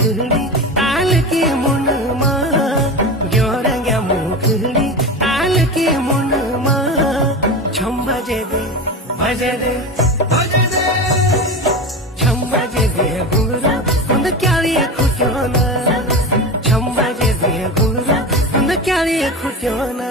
मुखड़ी ताल की मुनमा ग्योरंगा मुखड़ी ताल की मुनमा छम बजे दे छम बजे दे घुंगरू कुंद क्यारी खुट्योना छम बजे दे घुंगरू कुंद क्यारी खुट्योना